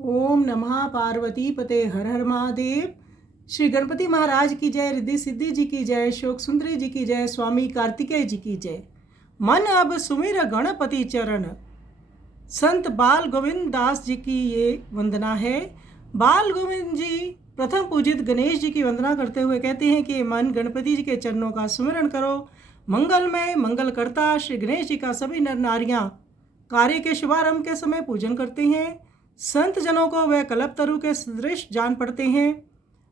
ओम नमः पार्वती पते हर हर महादेव। श्री गणपति महाराज की जय, रिद्धि सिद्धि जी की जय, शोक सुंदरी जी की जय, स्वामी कार्तिकेय जी की जय। मन अब सुमिर गणपति चरण। संत बाल गोविंद दास जी की ये वंदना है। बाल गोविंद जी प्रथम पूजित गणेश जी की वंदना करते हुए कहते हैं कि मन गणपति जी के चरणों का सुमिरन करो। मंगलमय मंगल करता श्री गणेश जी का सभी नर नारियां कार्य के शुभारंभ के समय पूजन करते हैं। संत जनों को वह कल्पतरु के सदृश जान पड़ते हैं।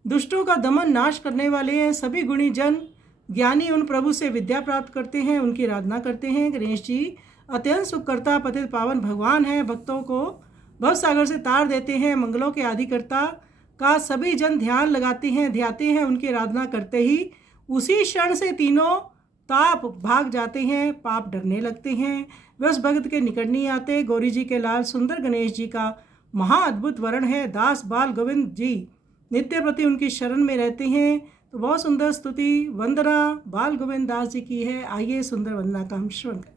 दुष्टों का दमन नाश करने वाले हैं। सभी गुणी जन ज्ञानी उन प्रभु से विद्या प्राप्त करते हैं, उनकी आराधना करते हैं। गणेश जी अत्यंत सुखकर्ता पतित पावन भगवान है। भक्तों को भवसागर से तार देते हैं। मंगलों के आदिकर्ता का सभी जन ध्यान लगाते हैं, ध्याते हैं। उनकी आराधना करते ही उसी क्षण से तीनों ताप भाग जाते हैं, पाप डरने लगते हैं, वे उस भक्त के निकट नहीं आते। गौरी जी के लाल सुंदर गणेश जी का महाअद्भुत वर्ण है। दास बाल गोविंद जी नित्य प्रति उनकी शरण में रहते हैं। तो बहुत सुंदर स्तुति वंदना बाल गोविंद दास जी की है। आइए सुंदर वंदना का हम श्रवण करें।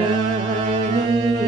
जय